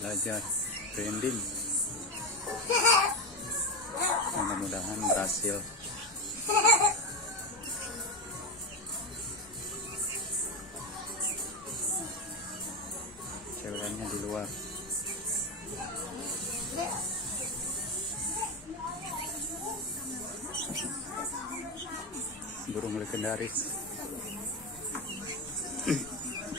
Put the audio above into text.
belajar branding. Mudah-mudahan berhasil. Ceweknya di luar. Burung legendaris.